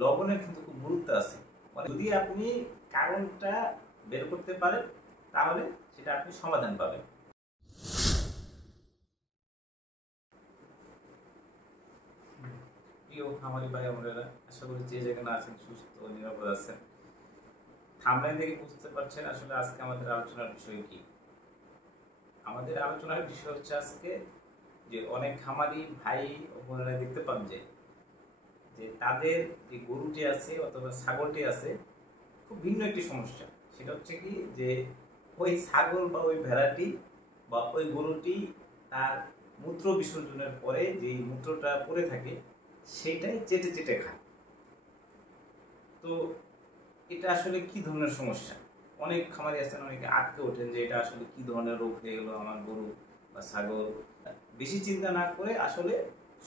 লবণের কিন্তু খুব গুরুত্ব আছে। যদি আপনি কারণটা বের করতে পারেন তাহলে সেটা আপনি সমাধান পাবেন। প্রিয় খামারি ভাই বোনেরা, আশা করি যে যেখানে আছেন সুস্থ ও নিরাপদ আছেন। থাম্বনেল দেখে বুঝতে পারছেন আসলে আজকে আমাদের আলোচনার বিষয় কি। আমাদের আলোচনার বিষয় হচ্ছে আজকে যে অনেক খামারি ভাই ও বোনেরা দেখতে পান যে তাদের যে গরুটি আছে অথবা ছাগলটি আছে খুব ভিন্ন একটি সমস্যা। সেটা হচ্ছে কি যে ওই ছাগল বা ওই ভেড়াটি বা ওই গরুটি তার মূত্র বিসর্জনের পরে যে মূত্রটা পড়ে থাকে সেটাই চেটে চেটে খায়। তো এটা আসলে কি ধরনের সমস্যা? অনেক খামারি আছেন, অনেকে আটকে ওঠেন যে এটা আসলে কি ধরনের রোগ হয়ে গেল আমার গরু বা ছাগল। বেশি চিন্তা না করে আসলে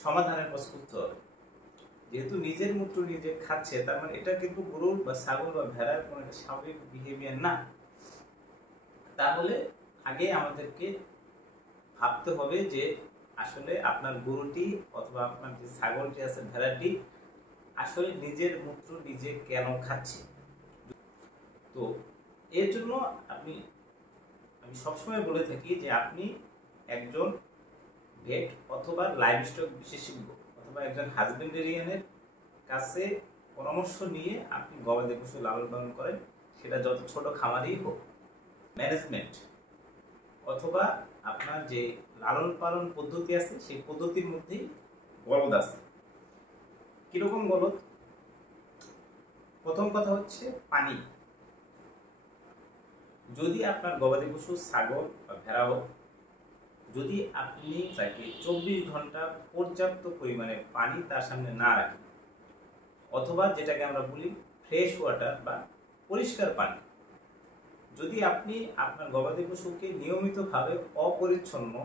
সমাধানের পথ খুঁজতে হবে। যেহেতু নিজের মূত্র নিজে খাচ্ছে, তার মানে এটা কিন্তু গরুর বা ছাগল বা ভেড়ার কোনো একটা স্বাভাবিক বিহেভিয়ার না। তাহলে আগে আমাদেরকে ভাবতে হবে যে আসলে আপনার গরুটি অথবা আপনার যে ছাগলটি আছে ভেড়াটি আসলে নিজের মূত্র নিজে কেন খাচ্ছে। তো এর জন্য আমি সবসময় বলে থাকি যে আপনি একজন ভেট অথবা লাইভস্টক বিশেষজ্ঞ অথবা একজন হাজবেন্ডেরিয়ানের কাছে পরামর্শ নিয়ে আপনি গবাদি পশু লালন পালন করেন, সেটা যত ছোট খামারই হোক। ম্যানেজমেন্ট অথবা আপনার যে লালন পালন পদ্ধতি আছে সেই পদ্ধতির মধ্যেই গলদ আছে। কিরকম গলদ? প্রথম কথা হচ্ছে পানি। যদি আপনার গবাদি পশু ছাগল বা ভেড়া হোক, যদি আপনি তাকে 24 ঘন্টা পর্যাপ্ত পরিমাণে পানি তার সামনে না রাখেন, অথবা যেটাকে আমরা বলি ফ্রেশ ওয়াটার বা পরিষ্কার পানি, যদি আপনি আপনার গবাদি পশুকে নিয়মিতভাবে অপরিচ্ছন্ন,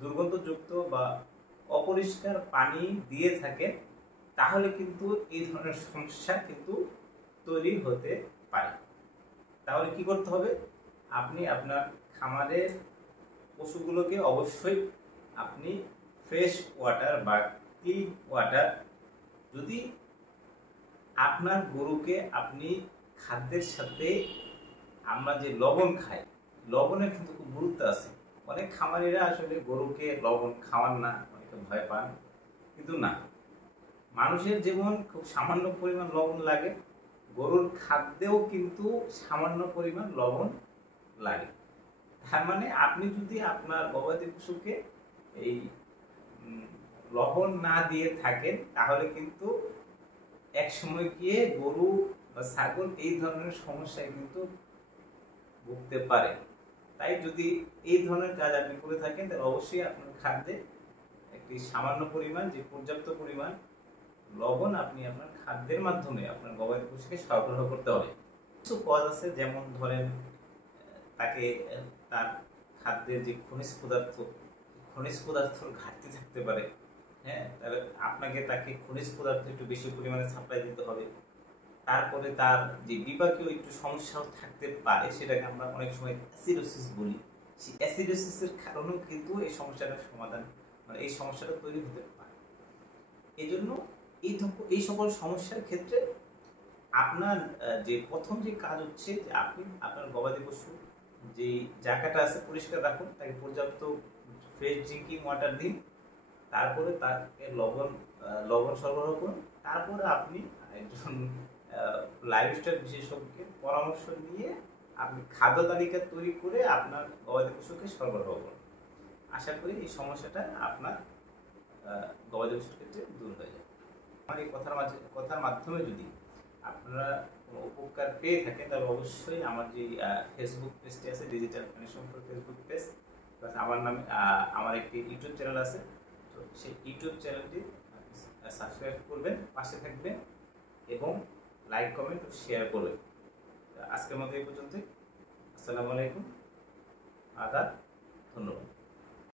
দুর্গন্ধযুক্ত বা অপরিষ্কার পানি দিয়ে থাকেন, তাহলে কিন্তু এই ধরনের সমস্যা কিন্তু তৈরি হতে পারে। তাহলে কি করতে হবে? আপনি আপনার খামারের পশুগুলোকে অবশ্যই আপনি ফ্রেশ ওয়াটার বা ক্লিন ওয়াটার, যদি আপনার গরুকে আপনি খাদ্যের সাথে আমরা যে লবণ খাই, লবণের কিন্তু খুব গুরুত্ব আছে। অনেক খামারিরা আসলে গরুকে লবণ খাওয়ান না, অনেকে ভয় পান, কিন্তু না, মানুষের যেমন খুব সামান্য পরিমাণ লবণ লাগে, গরুর খাদ্যেও কিন্তু সামান্য পরিমাণ লবণ লাগে। তার মানে আপনি যদি আপনার গবাদি পশুকে এই লবণ না দিয়ে থাকেন, তাহলে কিন্তু এক সময় গিয়ে গরু বা ছাগল এই ধরনের সমস্যায় কিন্তু ভুগতে পারে। তাই যদি এই ধরনের কাজ আপনি করে থাকেন, তাহলে অবশ্যই আপনার খাদ্যে একটি সামান্য পরিমাণ, যে পর্যাপ্ত পরিমাণ লবণ আপনি আপনার খাদ্যের মাধ্যমে আপনার গবাদি পশুকে সরবরাহ করতে হবে। কিছু কজ আছে, যেমন ধরেন তাকে তার খাদ্যের যে খনিজ পদার্থর ঘাটতি থাকতে পারে। হ্যাঁ, তাহলে আপনাকে তাকে খনিজ পদার্থ একটু বেশি পরিমাণে সাপ্লাই দিতে হবে। তারপরে তার যে বিপাকীয় একটু সমস্যাও থাকতে পারে, সেটাকে আমরা অনেক সময় অ্যাসিডোসিস বলি। সেই অ্যাসিডোসিসের কারণেও কিন্তু এই সমস্যাটার সমাধান, মানে এই সমস্যাটা তৈরি হতে পারে। এই জন্য এই সকল সমস্যার ক্ষেত্রে আপনার যে প্রথম যে কাজ হচ্ছে যে আপনি আপনার গবাদি পশু যে জায়গাটা আছে পরিষ্কার রাখুন, তাকে পর্যাপ্ত ফ্রেশ ড্রিঙ্কিং ওয়াটার দিন, তারপরে তাকে লবণ সরবরাহ করুন। তারপরে আপনি একজন লাইভস্টক বিশেষজ্ঞের পরামর্শ নিয়ে আপনি খাদ্য তালিকা তৈরি করে আপনার গবাদি পশুকে সরবরাহ করুন। আশা করি এই সমস্যাটা আপনার গবাদি পশুর ক্ষেত্রে দূর হয়ে যাবে। আমার এই কথার মাধ্যমে যদি আপনারা কোনো উপকার পেয়ে থাকেন, তাহলে অবশ্যই আমার যে ফেসবুক পেজটি আছে, ডিজিটাল কানেকশন ফেসবুক পেজ, আমার নামে আমার একটি ইউটিউব চ্যানেল আছে, তো সেই ইউটিউব চ্যানেলটি সাবস্ক্রাইব করবেন, পাশে থাকবেন এবং লাইক, কমেন্ট ও শেয়ার করবেন। আজকের মতো এই পর্যন্তই। আসসালামু আলাইকুম, আদাব, ধন্যবাদ।